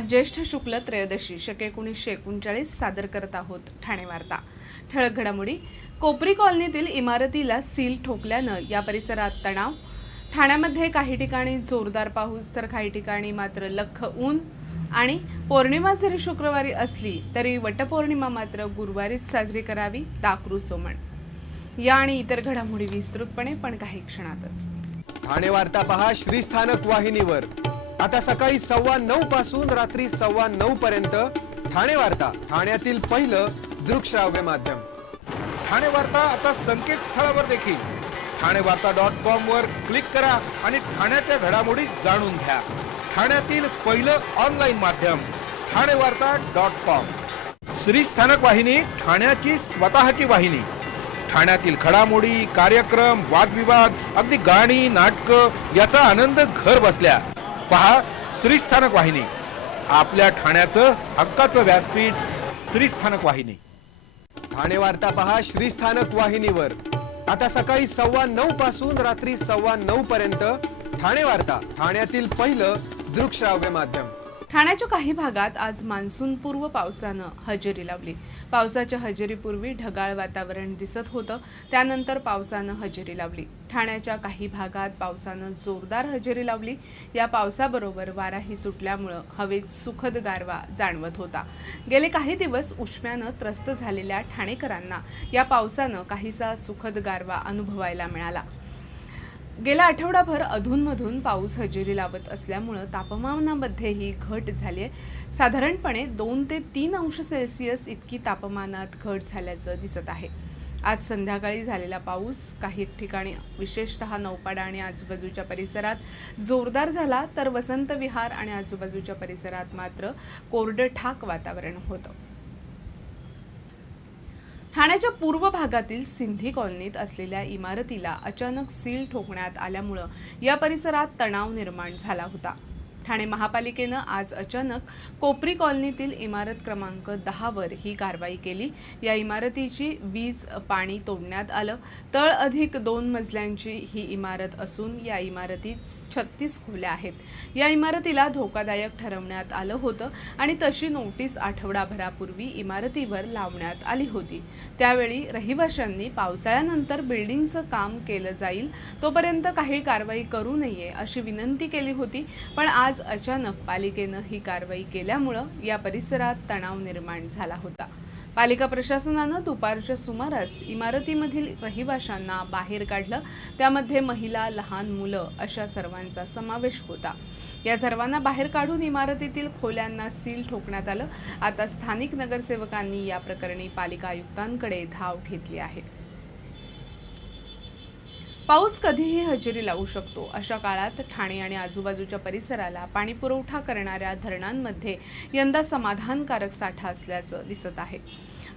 आज ज्येष्ठ शुक्ल त्रयोदशी शके 1939 सादर करत आहोत ठाणे वार्ता। ठळक घडामोडी। कोपरी कॉलनीतील इमारतीला सील ठोकल्यानं या परिसरात तणाव। ठाण्यामध्ये काही ठिकाणी जोरदार पाऊस तर काही ठिकाणी मात्र लख्ख ऊन आणि पौर्णिमा जरी शुक्रवारी असली तरी वटपौर्णिमा मात्र गुरुवारीच साजरी करावी, दाखरू सोमण। या आणि इतर घडामोडी विस्तृतपणे पण काही क्षणातच। ठाणे वार्ता पहा श्रीस्थानक वाहिनीवर। आता सकाळी 9:15 पासून रात्री 9:15 पर्यंत ठाणे वार्ता, ठाण्यातील पहिलं दृकश्राव्य माध्यम। ठाणे वार्ता आता संकेतस्थळावर देखील ठाणेवार्ता.com वर क्लिक करा आणि ठाण्याच्या घडामोडी जाणून घ्या। ठाण्यातील पहिलं ऑनलाईन माध्यम ठाणेवार्ता.com। श्रीस्थानक वाहिनी, ठाण्याची स्वतःची वाहिनी। ठाण्यातील घडामोडी, कार्यक्रम, वादविवाद, अगदी गाणी, नाटकं याचा आनंद घर बसल्या पहा श्रीस्थानक वाहिनी। आपल्या ठाण्याचं हक्काचं व्यासपीठ श्रीस्थानक वाहिनी। ठाणे वार्ता पहा श्रीस्थानक वाहिनीवर। आता सकाळी 9:15 पासून रात्री 9:15 पर्यंत ठाणे वार्ता, ठाण्यातील पहिलं दृकश्राव्य माध्यम। ठाण्याच्या काही भागात आज मान्सूनपूर्व पावसानं हजेरी लावली। पावसाच्या हजेरीपूर्वी ढगाळ वातावरण दिसत होतं, त्यानंतर पावसानं हजेरी लावली। ठाण्याच्या काही भागात पावसानं जोरदार हजेरी लावली। या पावसाबरोबर वाराही सुटल्यामुळे हवेत सुखद गारवा जाणवत होता। गेले काही दिवस उष्म्यानं त्रस्त झालेल्या ठाणेकरांना या पावसानं काहीसा सुखद गारवा अनुभवायला मिळाला। गेल्या आठवडाभर अधूनमधून पाऊस हजेरी लावत असल्यामुळे तापमानामध्येही घट झाली आहे। साधारणपणे 2 ते 3 अंश सेल्सिअस इतकी तापमानात घट झाल्याचं दिसत आहे। आज संध्याकाळी झालेला पाऊस काही ठिकाणी विशेषतः नौपाडा आणि आजूबाजूच्या परिसरात जोरदार झाला, तर वसंत विहार आणि आजूबाजूच्या परिसरात मात्र कोरडठाक वातावरण होतं। ठाण्याच्या पूर्व भागातील सिंधी कॉलनीत असलेल्या इमारतीला अचानक सील ठोकण्यात आल्यामुळे या परिसरात तणाव निर्माण झाला होता। ठाणे महापालिकेनं आज अचानक कोपरी कॉलनीतील इमारत क्रमांक 10 वर ही कारवाई केली। या इमारतीची वीज पाणी तोडण्यात आलं। तळ अधिक 2 मजल्यांची ही इमारत असून या इमारतीत 36 खोल्या आहेत। या इमारतीला धोकादायक ठरवण्यात आलं होतं आणि तशी नोटीस आठवडाभरापूर्वी इमारतीवर लावण्यात आली होती। त्यावेळी रहिवाशांनी पावसाळ्यानंतर बिल्डिंगचं काम केलं जाईल तोपर्यंत काही कारवाई करू नये अशी विनंती केली होती, पण आज अचानक पालिकेनं ही कारवाई केल्यामुळे या परिसरात तणाव निर्माण झाला होता। पालिका प्रशासनानं दुपारच्या सुमारास इमारतीमधील रहिवाशांना बाहेर काढलं। त्यामध्ये महिला, लहान मुलं अशा सर्वांचा समावेश होता। या सर्वांना बाहेर काढून इमारतीतील खोल्यांना सील ठोकण्यात आलं। आता स्थानिक नगरसेवकांनी या प्रकरणी पालिका आयुक्तांकडे धाव घेतली आहे। पाऊस कधीही हजेरी लावू शकतो, अशा काळात ठाणे आणि आजूबाजूच्या परिसराला पाणीपुरवठा करणाऱ्या धरणांमध्ये यंदा समाधानकारक साठा असल्याचं दिसत आहे।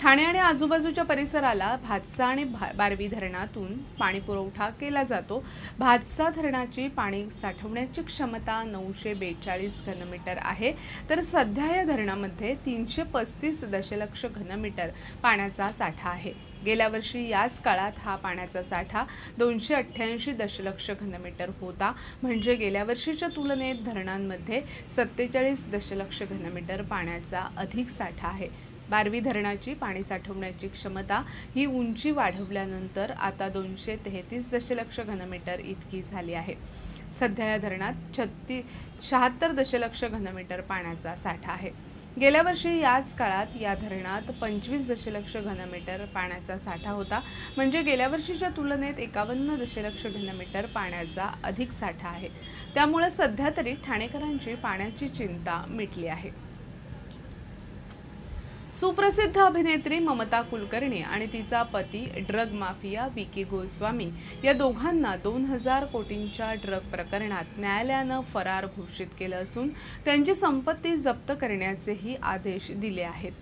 ठाणे आणि आजूबाजूच्या परिसराला भातसा आणि बारवी धरणातून पाणीपुरवठा केला जातो। भातसा धरणाची पाणी साठवण्याची क्षमता 942 घनमीटर आहे, तर सध्या या धरणामध्ये 335 दशलक्ष घनमीटर पाण्याचा साठा आहे। गेल्या वर्षी याच काळात हा पाण्याचा साठा 288 दशलक्ष घनमीटर होता, म्हणजे गेल्या वर्षीच्या तुलनेत धरणांमध्ये 47 दशलक्ष घनमीटर पाण्याचा अधिक साठा आहे। बारवी धरणाची पाणी साठवण्याची क्षमता ही उंची वाढवल्यानंतर आता 233 दशलक्ष घनमीटर इतकी झाली आहे। सध्या या धरणात 76 दशलक्ष घनमीटर पाण्याचा साठा आहे। गेल्या वर्षी याच काळात या धरणात 25 दशलक्ष घनमीटर पाण्याचा साठा होता, म्हणजे गेल्या वर्षीच्या तुलनेत 51 दशलक्ष घनमीटर पाण्याचा अधिक साठा आहे। त्यामुळे सध्या तरी ठाणेकरांची पाण्याची चिंता मिटली आहे। सुप्रसिद्ध अभिनेत्री ममता कुलकर्णी आणि तिचा पती ड्रग माफिया विकी गोस्वामी या दोघांना 2000 कोटींच्या ड्रग प्रकरणात न्यायालयानं फरार घोषित केलं असून त्यांची संपत्ती जप्त करण्याचेही आदेश दिले आहेत।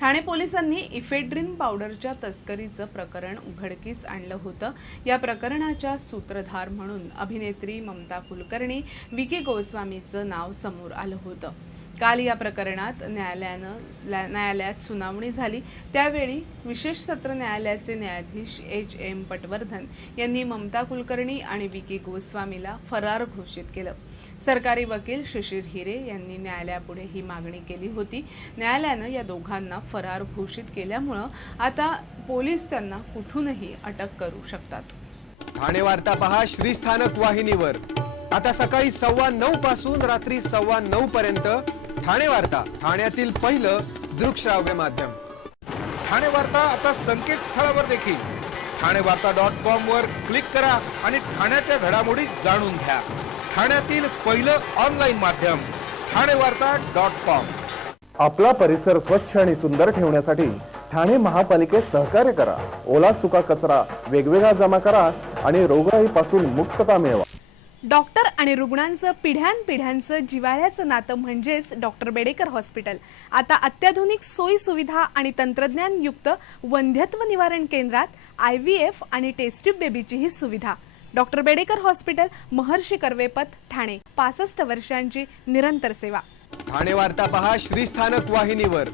ठाणे पोलिसांनी इफेड्रिन पावडरच्या तस्करीचं प्रकरण उघडकीस आणलं होतं। या प्रकरणाच्या सूत्रधार म्हणून अभिनेत्री ममता कुलकर्णी, विकी गोस्वामीचं नाव समोर आलं होतं। काल या प्रकरणात न्यायालयात सुनावणी झाली। त्यावेळी विशेष सत्र न्यायालयाचे न्यायाधीश HM पटवर्धन यांनी ममता कुलकर्णी आणि विकी गोस्वामीला फरार घोषित केलं। सरकारी वकील शिशिर हिरे यांनी न्यायालयापुढे ही मागणी केली होती। न्यायालयानं या दोघांना फरार घोषित केल्यामुळे आता पोलीस त्यांना कुठूनही अटक करू शकतात। ठाणे वार्ता पहा श्रीस्थानक वाहिनीवर आता सकाळी 9:15 पासून रात्री 9:15 पर्यंत ठाणे वार्ता, ठाण्यातील पहिलं दृकश्राव्य माध्यम। ठाणे वार्ता आता संकेतस्थळावर देखील ठाणेवार्ता.com वर क्लिक करा आणि ठाण्याच्या घडामोडी जाणून घ्या। ठाण्यातील पहिलं ऑनलाईन माध्यम ठाणेवार्ता.com। आपला परिसर स्वच्छ आणि सुंदर ठेवण्यासाठी ठाणे महापालिकेत सहकार्य करा। ओला सुका कचरा वेगवेगळा जमा करा आणि रोगराईपासून मुक्तता मिळवा। डॉक्टर आणि रुग्णांचं पिढ्यानपिढ्यांचं जिव्हाळ्याचं नातं म्हणजेच डॉक्टर बेडेकर हॉस्पिटल। आता अत्याधुनिक सोयी सुविधा आणि तंत्रज्ञान युक्त वंध्यत्व निवारण केंद्रात IVF आणि टेस्ट ट्यूब बेबीची ही सुविधा। डॉक्टर बेडेकर हॉस्पिटल, महर्षी कर्वेपथ, ठाणे। 65 वर्षांची निरंतर सेवा। ठाणे वार्ता पहा श्रीस्थानक वाहिनीवर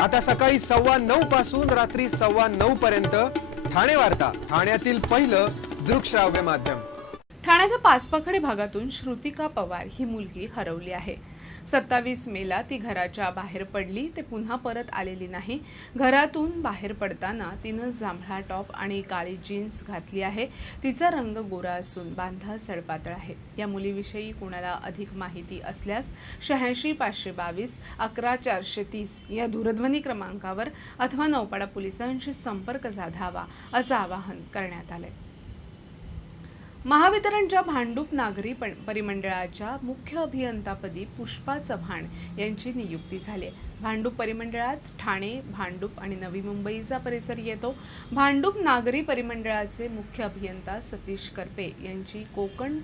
आता सकाळी 9:15 पासून रात्री 9:15 पर्यंत ठाणे वार्ता, ठाण्यातील पहिलं दृकश्राव्य माध्यम। ठाण्याच्या पाचपाखडी भागातून श्रुतिका पवार ही मुलगी हरवली आहे। 27 मेला ती घराच्या बाहेर पडली, ते पुन्हा परत आलेली नाही। घरातून बाहेर पडताना तिनं जांभळा टॉप आणि काळी जीन्स घातली आहे। तिचा रंग गोरा असून बांधा सडपातळ आहे। या मुलीविषयी कोणाला अधिक माहिती असल्यास 86 522 11 430 या दूरध्वनी क्रमांकावर अथवा नौपाडा पोलिसांशी संपर्क साधावा असं आवाहन करण्यात आलंय। महावितरणच्या भांडूप नागरी परिमंडळाच्या मुख्य अभियंतापदी पुष्पा चव्हाण यांची नियुक्ती झाली आहे। भांडूप परिमंडळात ठाणे, भांडूप आणि नवी मुंबईचा परिसर येतो। भांडूप नागरी परिमंडळाचे मुख्य अभियंता सतीश करपे यांची कोकण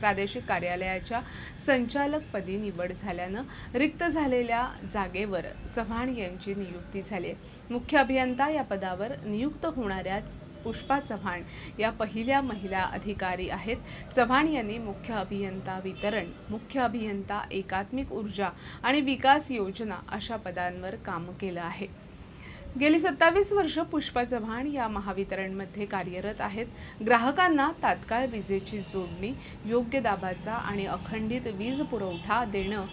प्रादेशिक कार्यालयाच्या संचालकपदी निवड झाल्यानं रिक्त झालेल्या जागेवर चव्हाण यांची नियुक्ती झाली आहे। मुख्य अभियंता या पदावर नियुक्त होणाऱ्या पुष्पा चव्हाण या पहिल्या महिला अधिकारी आहेत। चव्हाण यांनी मुख्य अभियंता वितरण, मुख्य अभियंता एकात्मिक ऊर्जा आणि विकास योजना अशा पदांवर काम केलं आहे। गेली 27 वर्ष पुष्पा चव्हाण या महावितरणमध्ये कार्यरत आहेत। ग्राहकांना तात्काळ विजेची जोडणी, योग्य दाबाचा आणि अखंडित वीज पुरवठा देणं,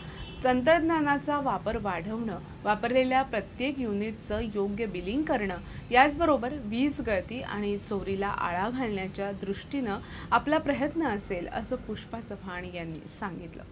तंत्रज्ञानाचा वापर वाढवणं, वापरलेल्या प्रत्येक युनिटचं योग्य बिलिंग करणं, याचबरोबर वीज गळती आणि चोरीला आळा घालण्याच्या दृष्टीनं आपला प्रयत्न असेल असं पुष्पा चव्हाण यांनी सांगितलं।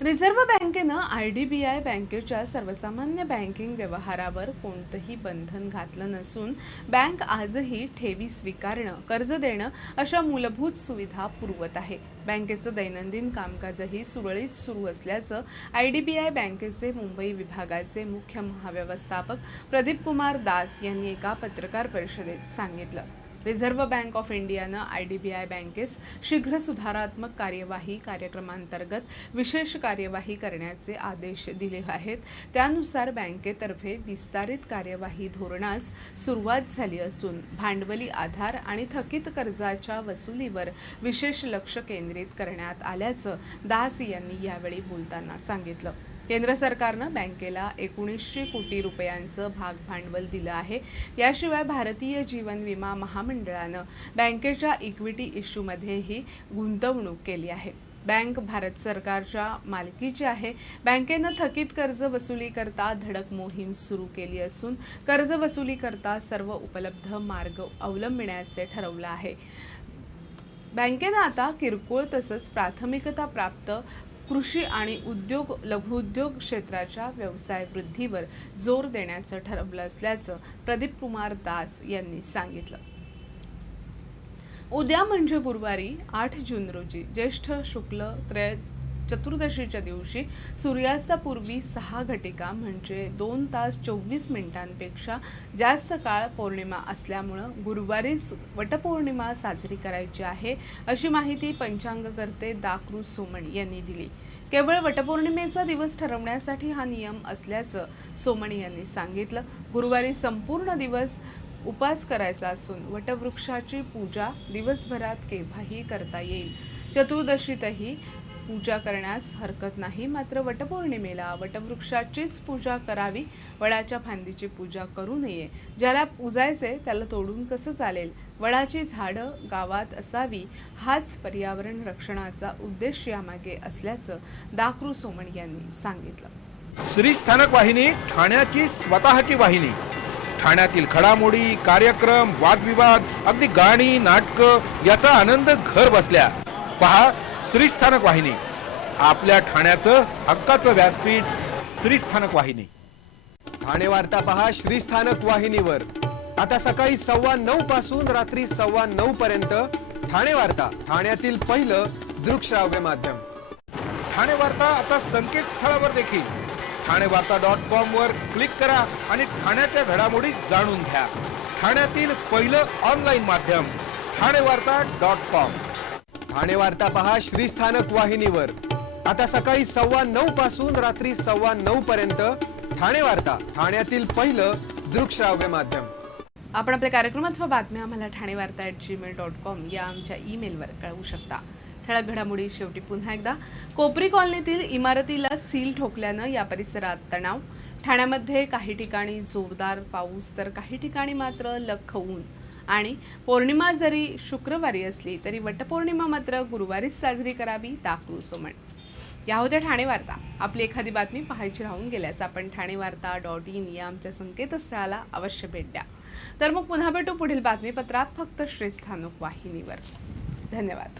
रिझर्व्ह बँकेनं IDBI बँकेच्या सर्वसामान्य बँकिंग व्यवहारावर कोणतंही बंधन घातलं नसून बँक आजही ठेवी स्वीकारणं, कर्ज देणं अशा मूलभूत सुविधा पुरवत आहे। बँकेचं दैनंदिन कामकाजही सुरळीत सुरू असल्याचं IDBI बँकेचे मुंबई विभागाचे मुख्य महाव्यवस्थापक प्रदीप कुमार दास यांनी एका पत्रकार परिषदेत सांगितलं। रिझर्व्ह बँक ऑफ इंडियानं IDBI बँकेस शीघ्र सुधारात्मक कार्यवाही कार्यक्रमांतर्गत विशेष कार्यवाही करण्याचे आदेश दिले आहेत। त्यानुसार बँकेतर्फे विस्तारित कार्यवाही धोरणास सुरुवात झाली असून भांडवली आधार आणि थकीत कर्जाच्या वसुलीवर विशेष लक्ष केंद्रित करण्यात आल्याचं दास यांनी यावेळी बोलताना सांगितलं। केंद्र सरकारनं बँकेला 1900 कोटी रुपयांचं भाग भांडवल दिलं आहे। याशिवाय भारतीय जीवन विमा महामंडळानं बँकेच्या इक्विटी इश्यूमध्येही गुंतवणूक केली आहे। बँक भारत सरकारच्या मालकीची आहे। बँकेनं थकीत कर्ज वसुलीकरता धडक मोहीम सुरू केली असून कर्ज वसुलीकरता सर्व उपलब्ध मार्ग अवलंबण्याचे ठरवलं आहे। बँकेनं आता किरकोळ तसंच प्राथमिकता प्राप्त कृषी आणि उद्योग, लघुउद्योग क्षेत्राच्या व्यवसाय वृद्धीवर जोर देण्याचं ठरवलं असल्याचं प्रदीप कुमार दास यांनी सांगितलं। उद्या म्हणजे गुरुवारी 8 जून रोजी ज्येष्ठ शुक्ल चतुर्दशीच्या दिवशी सूर्यास्तापूर्वी 6 घटिका म्हणजे 2 तास 24 मिनिटांपेक्षा जास्त काळ पौर्णिमा असल्यामुळं गुरुवारीच वटपौर्णिमा साजरी करायची आहे अशी माहिती पंचांगकर्ते दाकृ सोमण यांनी दिली। केवळ वटपौर्णिमेचा दिवस ठरवण्यासाठी हा नियम असल्याचं सोमण यांनी सांगितलं। गुरुवारी संपूर्ण दिवस उपास करायचा असून वटवृक्षाची पूजा दिवसभरात केव्हाही करता येईल। चतुर्दशीतही पूजा करण्यास हरकत नाही, मात्र वटपौर्णिमेला वटवृक्षाचीच पूजा करावी, वडाच्या फांदीची पूजा करू नये. ज्याला पूजायचे त्याला तोडून कसं चालेल? वडाची झाडं गावात असावी, हाच पर्यावरण रक्षणाचा उद्देश यामागे असल्याचं दाकरू सोमण यांनी सांगितलं. श्रीस्थानक वाहिनी ठाण्याची स्वतःची वाहिनी. ठाण्यातील घडामोडी, कार्यक्रम, वादविवाद, अगदी गाणी, नाटकं याचा आनंद घर बसल्या. पहा श्रीस्थानक वाहिनी, आपल्या ठाण्याचं हक्काचं व्यासपीठ. श्रीस्थानक वाहिनी. ठाणे वार्ता पहा श्रीस्थानक वाहिनीवर. आता सकाळी 9:15 पासून रात्री 9:15 पर्यंत ठाणे वार्ता, ठाण्यातील पहिलं दृकश्राव्य माध्यम. ठाणे वार्ता आता संकेतस्थळावर देखील. ठाणेवार्ता.com वर क्लिक करा आणि ठाण्याच्या घडामोडी जाणून घ्या. ठाण्यातील पहिलं ऑनलाईन माध्यम ठाणेवार्ता.com. ठाणे वार्ता पहा श्रीस्थानक वाहिनीवर. आता सकाळी 9:15 पासून रात्री 9:15 पर्यंत ठाणे वार्ता, ठाण्यातील पहिलं दृकश्राव्य माध्यम. आपण आपले कार्यक्रम अथवा बातम्या आम्हाला ठाणेवार्ता@gmail.com या आमच्या ईमेलवर कळवू शकता. ठळक घडामोडी शेवटी पुन्हा एकदा. कोपरी कॉलनीतील इमारतीला सील ठोकल्यानं या परिसरात तणाव. ठाण्यामध्ये काही ठिकाणी जोरदार पाऊस तर काही ठिकाणी मात्र लख्ख ऊन. आणि पौर्णिमा जरी शुक्रवारी असली तरी वटपौर्णिमा मात्र गुरुवारीच साजरी करावी, दाकरू सोमण. या होत्या ठाणे वार्ता. आपली एखादी बातमी पाहायची राहून गेल्यास आपण ठाणेवार्ता.in या आमच्या संकेतस्थळाला अवश्य भेट द्या. तर मग पुन्हा भेटू पुढील बातमीपत्रात, फक्त श्रीस्थानक वाहिनीवर. धन्यवाद.